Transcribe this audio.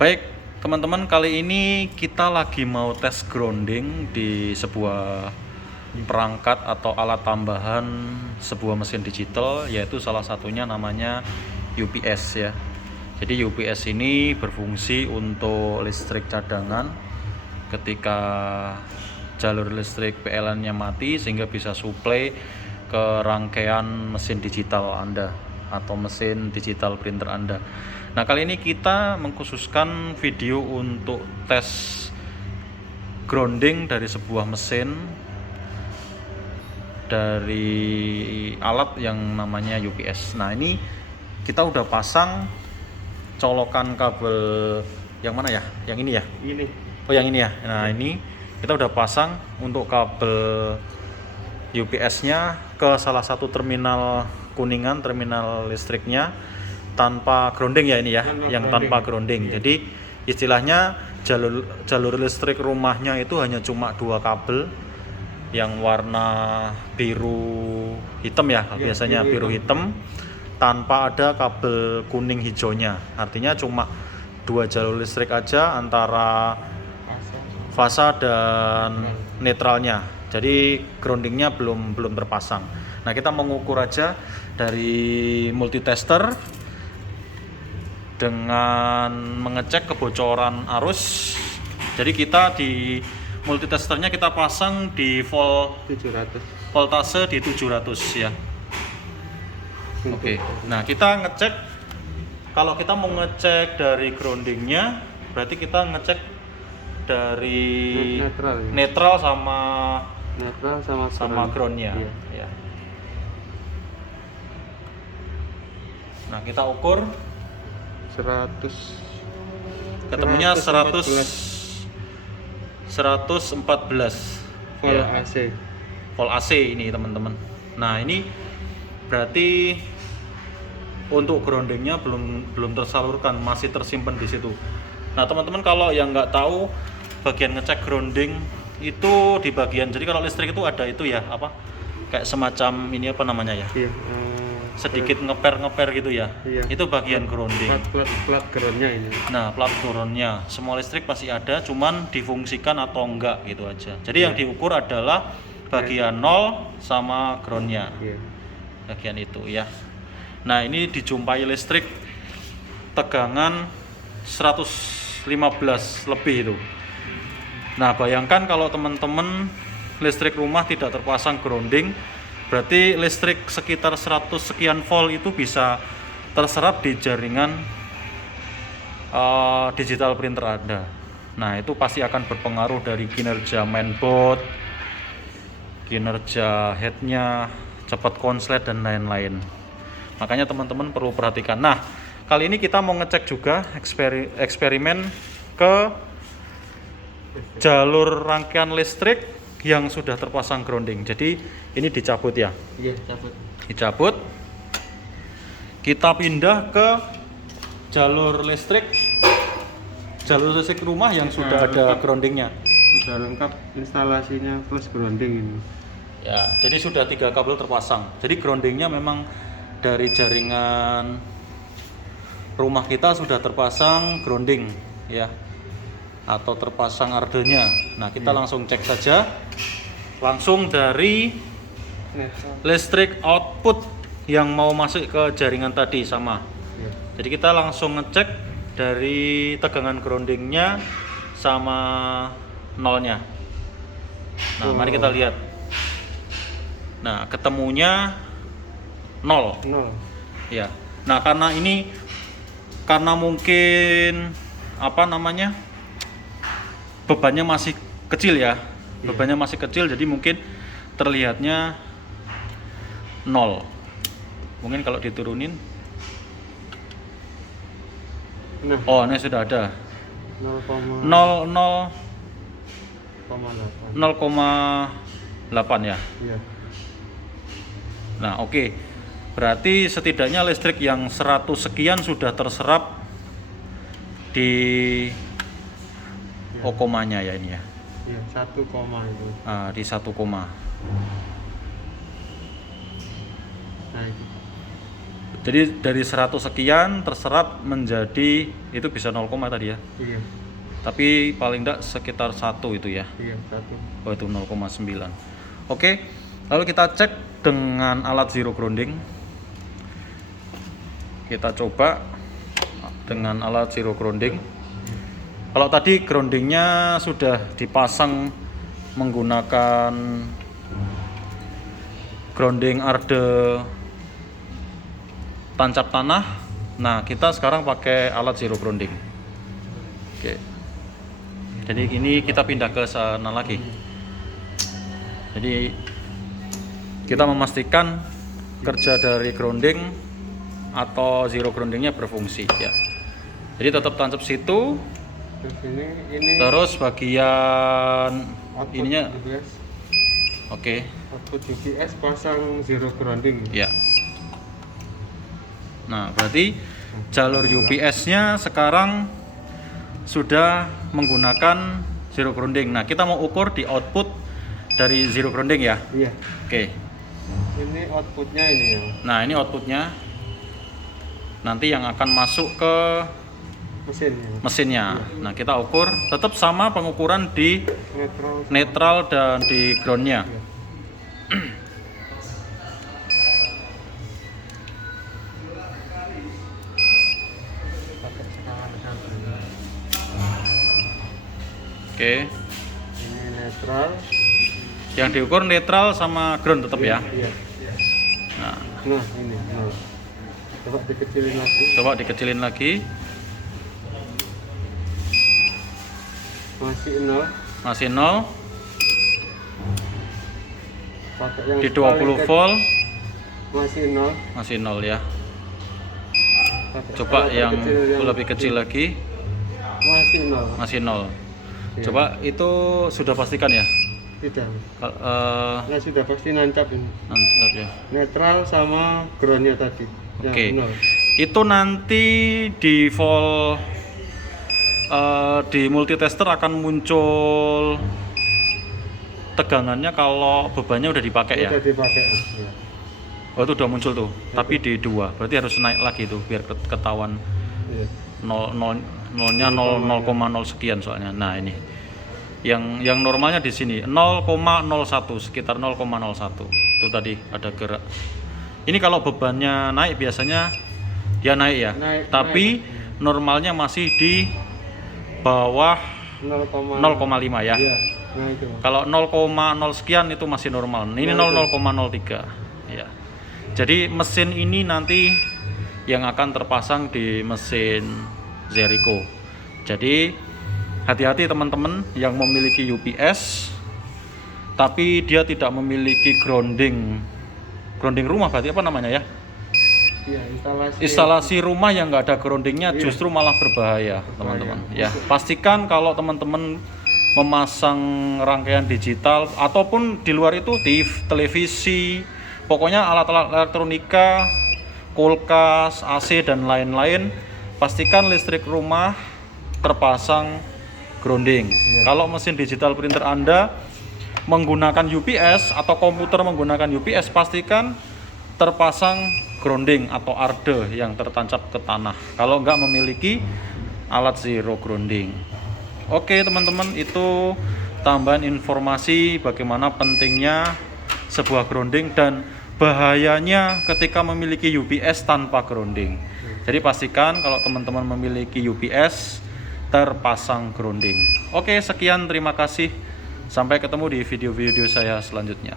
Baik, teman-teman, kali ini kita lagi mau tes grounding di sebuah perangkat atau alat tambahan sebuah mesin digital, yaitu salah satunya namanya UPS ya. Jadi UPS ini berfungsi untuk listrik cadangan ketika jalur listrik PLN-nya mati, sehingga bisa suplai ke rangkaian mesin digital Anda atau mesin digital printer Anda. Nah, kali ini kita mengkhususkan video untuk tes grounding dari sebuah mesin dari alat yang namanya UPS. Nah, ini kita udah pasang colokan kabel yang mana ya? Yang ini ya? Ini. Oh, yang ini ya. Nah, ini kita udah pasang untuk kabel UPS-nya ke salah satu terminal Kuningan, terminal listriknya tanpa grounding ya ini ya, yang tanpa grounding. Iya. Jadi istilahnya jalur listrik rumahnya itu hanya cuma 2 kabel yang warna biru hitam ya, Iya, biasanya biru hitam tanpa ada kabel kuning hijaunya. Artinya cuma 2 jalur listrik aja antara fasa dan netralnya. Jadi groundingnya belum terpasang. Nah, kita mengukur aja dari multitester dengan mengecek kebocoran arus. Jadi kita di multitesternya kita pasang di 700. voltase di 700 ya. Oke. Nah, kita ngecek, kalau kita mau ngecek dari groundingnya, berarti kita ngecek dari netral sama groundnya. Iya. Ya. Nah, kita ukur 100. ketemunya 114 Full ya. AC. Full AC ini teman-teman. Nah, ini berarti untuk groundingnya belum tersalurkan, masih tersimpan di situ. Nah, teman-teman, kalau yang nggak tahu bagian ngecek grounding itu di bagian, jadi kalau listrik itu ada itu ya, apa kayak semacam ini apa namanya ya, Iya. sedikit ngeper gitu ya. Iya. Itu bagian grounding. Plat groundnya ini. Nah, plat groundnya semua listrik pasti ada, cuman difungsikan atau enggak gitu aja. Jadi yang diukur adalah bagian nol sama groundnya, bagian itu ya. Nah, ini dijumpai listrik tegangan 115 lebih itu. Nah, bayangkan kalau teman-teman listrik rumah tidak terpasang grounding, berarti listrik sekitar 100 sekian volt itu bisa terserap di jaringan digital printer Anda. Nah, itu pasti akan berpengaruh dari kinerja mainboard, kinerja headnya, cepat konslet dan lain-lain. Makanya teman-teman perlu perhatikan. Nah, kali ini kita mau ngecek juga eksperimen ke jalur rangkaian listrik yang sudah terpasang grounding. Jadi ini dicabut ya. Iya, cabut. Dicabut. Kita pindah ke jalur listrik rumah yang sudah ada groundingnya. Sudah lengkap instalasinya plus grounding ini. Ya, jadi sudah 3 kabel terpasang. Jadi groundingnya memang dari jaringan rumah kita sudah terpasang grounding ya, atau terpasang ardonya. Nah, kita langsung cek saja, langsung dari listrik output yang mau masuk ke jaringan tadi sama. Jadi kita langsung ngecek dari tegangan groundingnya sama nolnya. Nah, mari kita lihat. Nah, ketemunya 0. Ya. Nah, karena mungkin apa namanya, bebannya masih kecil ya. Bebannya masih kecil, jadi mungkin terlihatnya 0. Mungkin kalau diturunin. Nah, Oh, ini sudah ada 0,8 ya. Iya. Nah, oke. Berarti setidaknya listrik yang 100 sekian sudah terserap di komanya ya ini ya. Iya, 1 koma itu. Di 1 koma. Nah, itu. Jadi dari 100 sekian terserap menjadi itu bisa 0, tadi ya. Iya. Tapi paling enggak sekitar 1 itu ya. Iya, 1. Oh itu 0,9. Oke, lalu kita cek dengan alat zero grounding. Kita coba dengan alat zero grounding. Kalau tadi groundingnya sudah dipasang menggunakan grounding arde tancap tanah. Nah, kita sekarang pakai alat zero grounding. Oke. Jadi ini kita pindah ke sana lagi. Jadi kita memastikan kerja dari grounding atau zero groundingnya berfungsi ya. Jadi tetap tancap situ. Terus ini Terus bagian output ininya UPS. oke. Output UPS pasang zero grounding. Ya. Nah, berarti jalur UPS-nya sekarang sudah menggunakan zero grounding. Nah, kita mau ukur di output dari zero grounding ya. Iya. Oke. Ini outputnya ini ya. Nah, ini outputnya. Nanti yang akan masuk ke Mesinnya. mesinnya. Nah, kita ukur tetap sama pengukuran di Netral. netral dan di groundnya. Iya. Pakai sekawan samping. Oke. Ini netral. Yang diukur netral sama ground tetap ya. Iya. Nah, Nah, ini. Nah. Coba dikecilin lagi. coba dikecilin lagi. Masih 0. Masih 0. Pakai yang Di paling 20 volt masih 0. masih 0 ya. Pakai Coba yang kecil lebih kecil lagi masih 0. masih 0. Iya. Coba itu sudah pastikan ya. Tidak. Kal- Nah, sudah pasti nancap ini. Mantap ya. Netral sama groundnya tadi. Yang Oke. 0. Itu nanti di volt di multitester akan muncul tegangannya kalau bebannya udah dipakai ya. Udah dipakai. Ya. Oh itu udah muncul tuh. Tapi di 2. Berarti harus naik lagi tuh biar ketahuan Iya. 0nya 0,0 sekian soalnya. Nah, ini. Yang normalnya di sini 0,01 sekitar 0,01. Itu tadi ada gerak. Ini kalau bebannya naik biasanya dia naik ya. Naik, Tapi normalnya masih di bawah 0,5 ya. Iya. Nah, itu. Kalau 0,0 sekian itu masih normal. Ini 0,03 ya. Jadi mesin ini nanti yang akan terpasang di mesin Jericho. Jadi hati-hati teman-teman yang memiliki UPS tapi dia tidak memiliki grounding rumah, berarti apa namanya ya? Iya, Instalasi rumah yang nggak ada groundingnya justru malah berbahaya teman-teman ya. Pastikan kalau teman-teman memasang rangkaian digital ataupun di luar itu televisi, pokoknya alat-alat elektronika, kulkas, AC dan lain-lain, pastikan listrik rumah terpasang grounding. Kalau mesin digital printer Anda menggunakan UPS atau komputer menggunakan UPS, pastikan terpasang grounding atau arde yang tertancap ke tanah. Kalau nggak memiliki alat zero grounding. Oke teman-teman, itu tambahan informasi bagaimana pentingnya sebuah grounding dan bahayanya ketika memiliki UPS tanpa grounding. Jadi pastikan kalau teman-teman memiliki UPS terpasang grounding. Oke, sekian, terima kasih. Sampai ketemu di video-video saya selanjutnya.